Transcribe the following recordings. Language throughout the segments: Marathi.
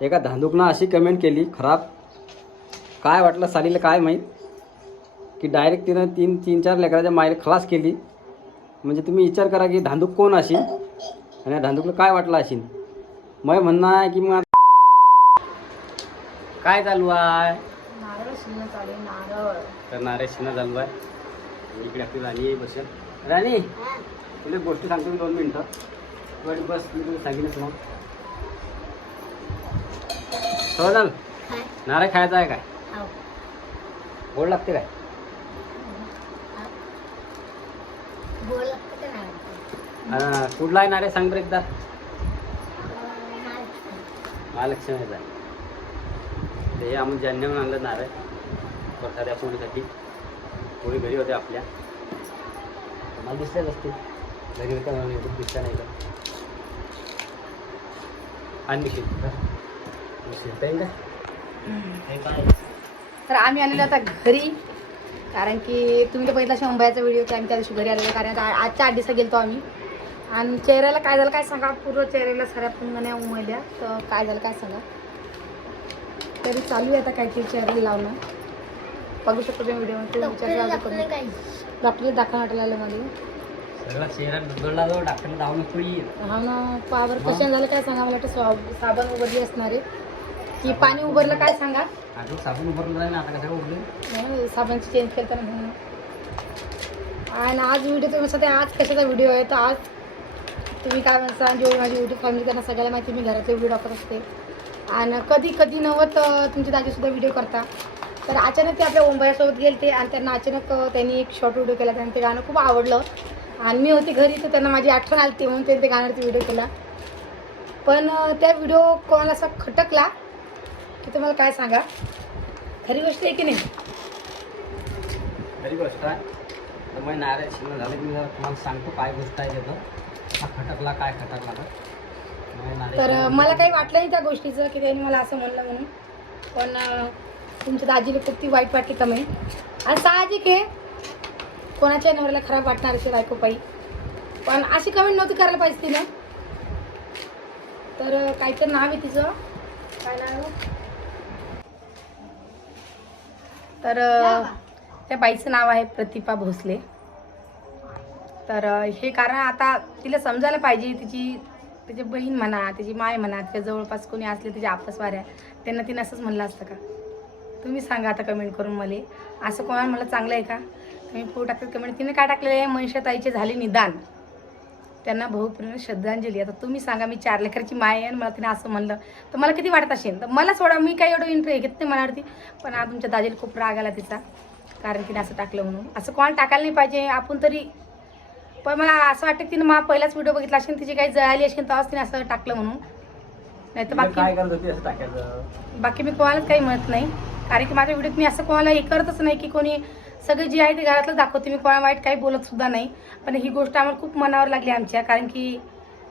एका धांदुकनं अशी कमेंट केली खराब. काय वाटलं सालीला काय माहीत? की डायरेक्ट तिनं तीन तीन चार लेकराच्या मायला खलास केली. म्हणजे तुम्ही विचार करा की धांदूक कोण असेल आणि धांदूकला काय वाटलं असेल मग म्हणणं आहे की मग काय चालू आहे? नारळ आहे, नारळ. तर नारेश शिना चालू आहे. इकडे आपली राणी बसेल राणी तुला गोष्ट सांगतो मी दोन मिनटं. बस मी तुला सांगितलंच मग सहजाल काय? नारळ खायचा आहे काय? हाव. गोड लागते काय? कुठला आहे नारे सांग बरं एकदा. महालक्ष्मीचा ते हे आम्ही जान्यहून आणलं नारळ प्रसाद्या पोळीसाठी. पोळी घरी होते आपल्या. मला दिसलेच असते घरी होत्या म्हणून दिसल्या नाही का? आणि तर आम्ही आलेलो आता घरी कारण की तुम्ही तर बघितला शंभरचा व्हिडिओ की आम्ही त्या दिवशी घरी आलेलो कारण आता आजच्या आठ दिवसा गेलतो आम्ही. आणि चेहऱ्याला काय झालं काय सांगा? पूर्ण चेहऱ्याला साऱ्या पुंगण्या उमळल्या तर काय झालं काय सांगा? तरी चालू आहे आता काहीतरी चेहऱ्याला लावणं. बघू शकतो तुम्ही व्हिडिओमध्ये विचार करून डॉक्टरला दाखवा वाटायला मध्ये सगळा चेहरा बिघडला जो डॉक्टरला धावून येईल हा ना पावर कशा झालं काय सांगा? मला वाटतं साब- साबण उघडली असणार आहे. की पाणी उघडलं काय सांगा? साबण उभं राहिलं आता कसं नाही, साबणची चेंज केलं तर म्हणून आणि आज व्हिडिओ तुमच्यासाठी आज कशाचा व्हिडिओ आहे? तर आज तुम्ही काय म्हणता जेवढी माझी युट्यूब फॅमिली त्यांना सगळ्याला माहिती मी घरातले व्हिडिओ टाकत असते. आणि कधी कधी नवत अं, तुमचे दाजीसुद्धा व्हिडिओ करता. तर अचानक ते आपल्या ओंबायासोबत गेले ते आणि त्यांना अचानक अं, त्यांनी एक शॉर्ट व्हिडिओ केला त्यांना ते गाणं खूप आवडलं. आणि मी होती घरी तर त्यांना माझी आठवण आली म्हणून त्यांनी ते गाण्याचा व्हिडिओ केला. पण अं, त्या व्हिडिओ कोणाला असा खटकला की तुम्हाला काय सांगा? खरी गोष्ट आहे की नाही? खरी गोष्ट आहे. तर मग नारळ शिवणं झालं की मी जरा तुम्हाला सांगतो काय गोष्ट आहे त्याचं हा खटकला काय खटकला तर. मग तर शिवणं- मला काही वाटलं नाही त्या गोष्टीचं की त्यांनी मला असं म्हणलं म्हणून. पण अं, तुमच्या दाजीला खूप ती वाईट वाटली कमेंट आणि साहजिक आहे. कोणाच्या नवऱ्याला खराब वाटणार असेल बायको पायी पण अशी कमेंट नव्हती करायला पाहिजे तिनं. तर अं, काहीतरी नाव आहे तिचं. काय नाव? आहे? तर त्या बाईचं नाव आहे प्रतिभा भोसले. तर हे कारण आता तिला समजायला पाहिजे तिची तिची बहीण म्हणा तिची माय म्हणा तिच्या जवळपास कोणी असले तिच्या आपस वाऱ्या त्यांना तिने असंच म्हणलं असतं का? तुम्ही सांगा आता कमेंट करून मला. असं कोणाला मला चांगलं आहे का? मी फोटो टाकतात कमेंट तिने काय टाकलेलं आहे? मनशाताईचे झाले निदान. त्यांना भाऊप्रेम श्रद्धांजली. आता तुम्ही सांगा मी चार लेकराची माय आहे आणि मला तिने असं म्हणलं. तर मला किती वाटत असेल? तर मला सोडा मी काही एवढं इंटरेस्ट घेत नाही मनावरती. पण आज तुमच्या दाजीला खूप राग आला तिचा. कारण तिने असं टाकलं म्हणून. असं कोणाला टाकायला नाही पाहिजे. आपण तरी पण मला असं वाटतं की तिने मा पहिलाच व्हिडिओ बघितला असेल तिची काही जळाली असेल तेव्हाच तिने असं टाकलं म्हणून. नाही तर बाकी बाकी मी कोणालाच काही म्हणत नाही. कारण की माझ्या व्हिडिओत मी असं कोणाला हे करतच नाही की कोणी सगळे जे आहे ते घरातलं दाखवते मी कोणा वाईट काही बोलत सुद्धा नाही. पण ही गोष्ट आम्हाला खूप मनावर लागली आमच्या कारण की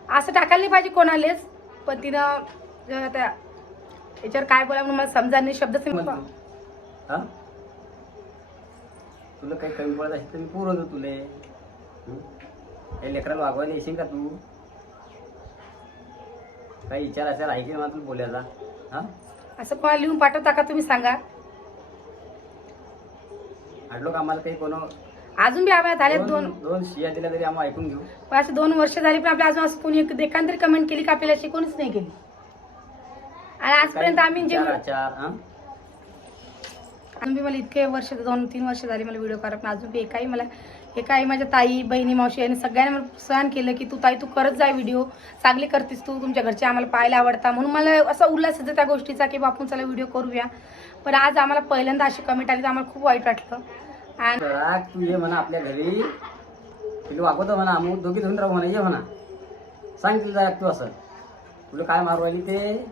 असं टाकायला नाही पाहिजे कोणालाच. पण तिनं आता याच्यावर काय बोला म्हणून मला समजा नाही शब्दच नाही. हा? तुला काही कमी पडत असेल तर मी पुरवतो तुले. हं? लेकराला वागवायला येशील का तू? काही विचार असेल ऐकेल मला तुला बोलायचा हा? असं कोणाला लिहून पाठवता का तुम्ही सांगा? का आम्हाला काही कोण? अजून बी आम्हाला झाले दोन दोन. शिया दिल्या तरी आम्हाला ऐकून घेऊ. पण असे दोन वर्ष झाली पण आपल्या अजून असं कोणी एकांतरी कमेंट केली का आपल्याला अशी कोणीच नाही केली. आणि आजपर्यंत आम्ही जे हा? अजून बी मला इतके वर्ष दोन तीन वर्ष झाली मला व्हिडिओ करा पण अजून बी एकाही मला एकाही माझ्या ताई बहिणी मावशी यांनी सगळ्यांनी मला सहन केलं की तू ताई तू करत जाय व्हिडिओ चांगली करतेस तू तुमच्या घरचे आम्हाला पाहायला आवडता. म्हणून मला असा उल्हास येतो त्या गोष्टीचा की बापून चला व्हिडिओ करूया. पण आज आम्हाला पहिल्यांदा अशी कमेंट आली तर आम्हाला खूप वाईट वाटलं. आणि राग तू ये म्हणा आपल्या घरी. तिला वागवतो म्हणा मग दोघी धरून राहू म्हणा ये म्हणा. सांग तिला तू असं. तुला काय मारू राहिली ते?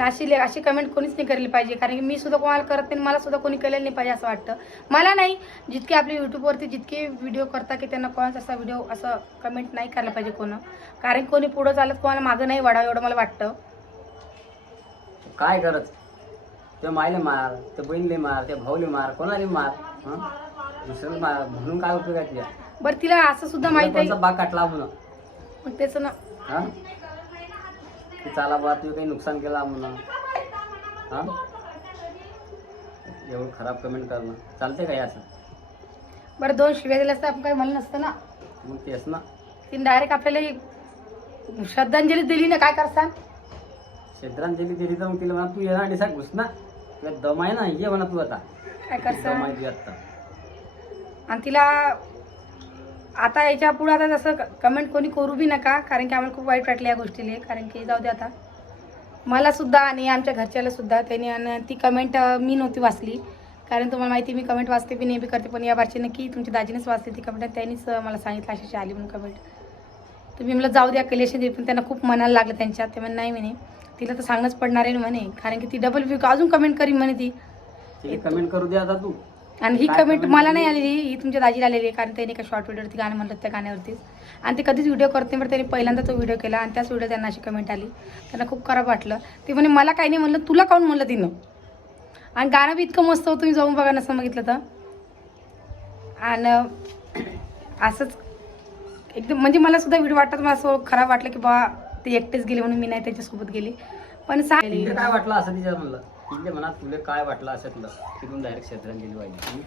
अशी ले- अशी कमेंट कोणीच नाही करायला पाहिजे कारण की मी सुद्धा कोणाला करत नाही मला सुद्धा कोणी केलेलं नाही पाहिजे असं वाटतं. मला नाही. जितके आपले यूट्यूबवरती जितके व्हिडिओ करतात की त्यांना कोणाचा असा व्हिडिओ असं कमेंट नाही करायला पाहिजे कोणं. कारण कोणी पुढं चालत कोणाला मागं नाही वाढावं एवढं मला वाटतं. काय करत? त्या मायले मार त्या बहिणीले मार त्या भाऊले मार कोणाले मार हं? दुसऱ्याला मार म्हणून काय उपयोग आहे तुझ्या बरं तिला असं सुद्धा माहीत आहे. कोणचा बाग काटला म्हणून. मग त्याचं ना हा? की चाला बा तू काही नुकसान केलं आम्हाला हां? एवढं खराब कमेंट करणं. चालते काय असं? बरं दोन शिव्या दिल्या असतं आपण काही म्हणलं नसतं ना? मग तेच ना. तिने डायरेक्ट आपल्याला ही श्रद्धांजली दिली ना काय करसान? श्रद्धांजली दिली तर मग तिला म्हणा तू ये ना डिसा घुस ना. तुला दम आहे ना ये म्हणा तू आता. काय दम आहे आत्ता. आणि तिला आता याच्यापुढे आता जसं कमेंट कोणी करू बी नका कारण की आम्हाला खूप वाईट वाटलं या गोष्टीला कारण की जाऊ दे आता. मला सुद्धा आणि आमच्या घरच्याला सुद्धा त्यांनी आणि ती कमेंट मी नव्हती वाचली. कारण तुम्हाला माहिती आहे, मी कमेंट वाचते बी नेहमी करते पण या बारची नक्की तुमच्या दाजीनेच वाचली ती कमेंट त्यांनीच मला सांगितलं अशी अशी आली म्हणून कमेंट तुम्ही मला जाऊ द्या कैलेश दे पण त्यांना खूप मनाला लागलं त्यांच्या ते म्हणे नाही म्हणे तिला तर सांगणंच पडणार आहे म्हणे. कारण की ती डबल व्यू अजून कमेंट करीन म्हणे ती. कमेंट करू दे आता तू. आणि ही कमेंट मला? नाही आलेली ही तुमच्या दाजीला आलेली आहे. कारण त्यांनी एका शॉर्ट व्हिडिओवरती गाणं म्हणतात त्या गाण्यावरतीच. आणि ते कधीच व्हिडिओ करते बरं त्यांनी पहिल्यांदा तो व्हिडिओ केला आणि त्याच व्हिडिओ त्यांना अशी कमेंट आली. त्यांना खूप खराब वाटलं. ते म्हणे मला काही नाही म्हणलं तुला काऊन म्हणलं तिनं? आणि गाणं बी इतकं मस्त होतं तुम्ही जाऊन बघा नसं बघितलं तर. आणि असंच एकदम म्हणजे मला सुद्धा व्हिडिओ वाटत मला असं खराब वाटलं की बा ते एकटेच गेले म्हणून मी नाही त्याच्यासोबत गेली. पण काय वाटलं असं तिच्या म्हणलं? तिला म्हणा तुला काय वाटलं असं तुला? तिथून डायरेक्ट श्रद्धांजली पाहिजे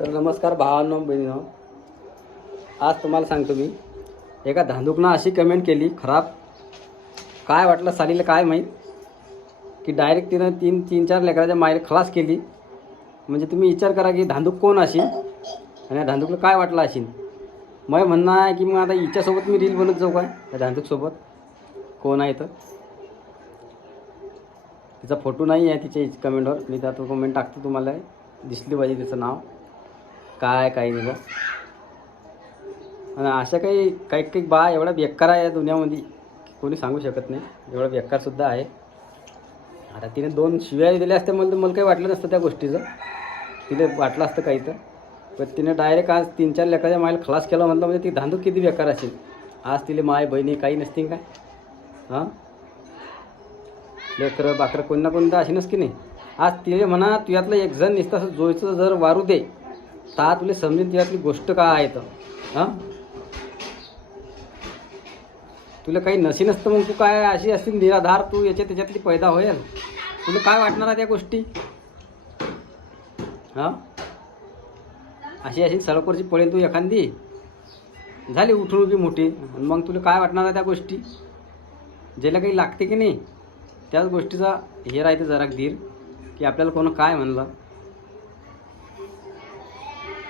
तर नमस्कार भावांनो बहिणीनो. आज तुम्हाला सांगतो मी एका धांदुकनं अशी कमेंट केली खराब. काय वाटलं सालीला काय माहीत? की डायरेक्ट तिनं तीन तीन चार लेकराच्या मायला खलास केली. म्हणजे तुम्ही विचार करा की धांदूक कोण असेल आणि या धांदूकला काय वाटलं असेल मग म्हणणं आहे की मग आता हिच्यासोबत मी रील बनत जाऊ काय? त्या धांदूकसोबत कोण आहे तर तिचा फोटो नाही आहे तिच्या कमेंटवर. मी त्यात कमेंट टाकतो तुम्हाला. दिसली पाहिजे तिचं नाव. काय काय दिलं आणि अशा काही काही काही बा एवढा बेकार आहे या दुनियामध्ये कोणी सांगू शकत नाही. एवढा बेकारसुद्धा आहे. आता तिने दोन शिव्या दिल्या असत्या मला तर मला काही वाटलं नसतं त्या गोष्टीचं. तिने वाटलं असतं काही तर. पण तिने डायरेक्ट आज तीन चार लेकराच्या मायला खलास केला म्हटलं म्हणजे ती धांदू किती बेकार असेल. आज तिला माय बहिणी काही नसतील काय? हां? लेकरं बाकरं कोण ना कोण तर असेनच की नाही? आज तिने म्हणा तुझ्यातलं एक जण नुसतं असं जोयचं जर वारू दे ता तुला समजेल तुझ्यातली गोष्ट काय आहे तर. हां? तुला काही नशी नसतं मग तू काय अशी असतील निराधार तू याच्या त्याच्यातली पैदा होईल तुला काय वाटणार आहे त्या गोष्टी? हां? अशी अशी सडकवरची पडेल तू एखादी. झाली उठून उभी मोठी. मग तुला काय वाटणार आहे त्या गोष्टी? ज्याला काही लागते की नाही त्याच गोष्टीचा हे राहते जरा धीर की आपल्याला कोण काय म्हणलं.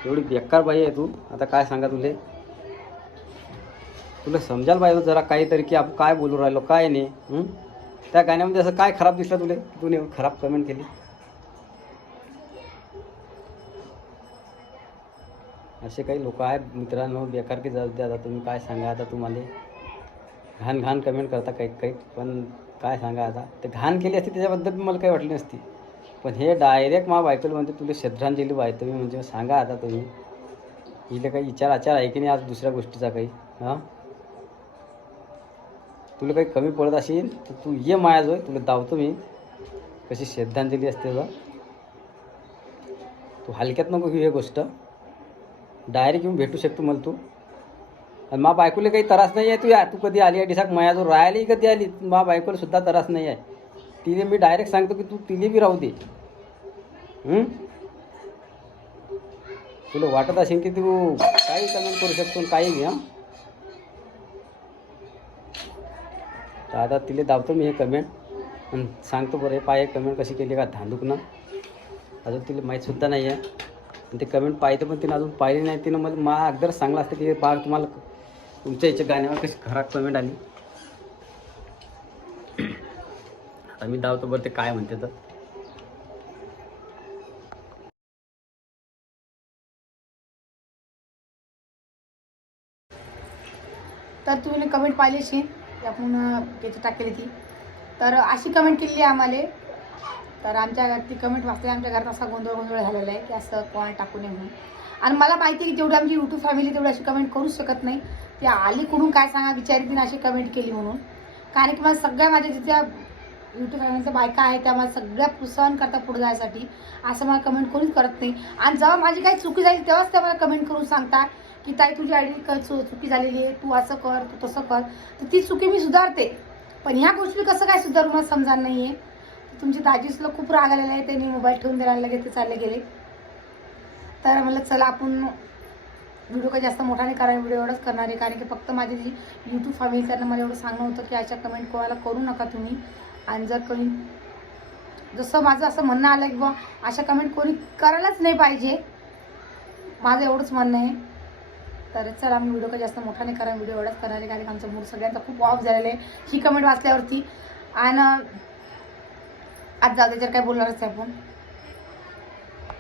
एवढी बेकार बाई आहे तू. आता काय सांगा तुले? तुला समजायला पाहिजे जरा काहीतरी की आपण काय बोलू राहिलो काय नाही त्या गाण्यामध्ये असं काय खराब दिसलं तुले? तू खराब कमेंट केली? असे काही लोक आहेत. मित्रांनो बेकार की जाऊ द्या आता तुम्ही काय सांगा? आता तुम्हाला घाण घाण कमेंट करता काही काही. पण काय सांगा आता? ते घाण केली असती त्याच्याबद्दल मला काही वाटली नसती. पण हे डायरेक्ट मा बायकोला म्हणते तुला श्रद्धांजली वाहतो तुम्ही म्हणजे सांगा आता तुम्ही. हिला काही विचार आचार आहे की नाही आज दुसऱ्या गोष्टीचा काही? हां? तुला काही कमी पडत असेल तर तू ये मायाजवळ तुला दावतो मी. कशी श्रद्धांजली असते बा तू हलक्यात नको घेऊ हे गोष्ट. डायरेक्ट येऊन भेटू शकतो मला तू. आणि मा बायकोला काही त्रास नाही आहे तू या तू कधी आली आहे? डिसाक माझ्याजवळ राहायलाही कधी आली? मा बायकोला सुद्धा त्रास नाही आहे. तिने मी डायरेक्ट सांगतो की तू तिने बी राहू दे. तुला वाटत असेल की तू काही कमेंट करू शकतो काही घ्या तर आता तिला दावतो मी हे कमेंट आणि सांगतो बरं हे पाय कमेंट कशी केली का? धांदूक ना अजून तिला माहीतसुद्धा नाही आहे. आणि ते कमेंट पाहिजे पण तिने अजून पाहिले नाही. तिनं मला मा अगदर चांगलं असतं की बा तुम्हाला तुमच्या याच्या गाण्यावर कशी खराब कमेंट आली. आता मी धावतो बरं ते काय म्हणते तर. तर तुम्ही कमेंट पाहिली अशी आपण याची टाकलेली ती. तर अशी कमेंट केलेली आहे आम्हाला. तर आमच्या घरात ती कमेंट वाचते आमच्या घरात असा गोंधळ गोंधळ झालेला आहे की असं कोण टाकू नये म्हणून. आणि मला माहिती आहे की जेवढी आमची यूट्यूब फॅमिली तेवढी अशी कमेंट करूच शकत नाही. ती आली कुठून काय सांगा विचारी तिने अशी कमेंट केली म्हणून. कारण की मला सगळ्या माझ्या जिथ्या यूट्यूब फॅमिलीच्या बायका आहेत त्या मला सगळ्या प्रोत्साहन करतात पुढे जायसाठी. असं मला कमेंट कोणीच करत नाही. आणि जेव्हा माझी काही चुकी झाली तेव्हाच त्या मला कमेंट करून सांगतात की ताई तुझी आयडी चुकी झालेली आहे तू असं कर तू तसं कर. तर ती चुकी मी सुधारते. पण ह्या गोष्टी कसं काय सुधारू मला समजा नाही आहे तुमची दाजीसला खूप राग आलेला आहे त्यांनी मोबाईल ठेवून द्यायला लगेच ते चालले गेले. तर म्हटलं चला आपण व्हिडिओ काही जास्त मोठा नाही कारण व्हिडिओ एवढंच करणार आहे. कारण की फक्त माझी जी यूट्यूब फॅमिली त्यांना मला एवढं सांगणं होतं की अशा कमेंट कोणाला करू नका तुम्ही. आणि जर कोणी जसं माझं असं म्हणणं आलं की बुवा अशा कमेंट कोणी करायलाच नाही पाहिजे. माझं एवढंच म्हणणं आहे. तर चला आम्ही व्हिडिओ काही जास्त मोठा नाही करा व्हिडिओ एवढाच करणार आहे. कारण आमचा मूड सगळ्यांचा खूप ऑफ झालेला आहे. ही कमेंट वाचल्यावरती. आणि आज जाऊ त्याच्यावर काय बोलणारच आहे आपण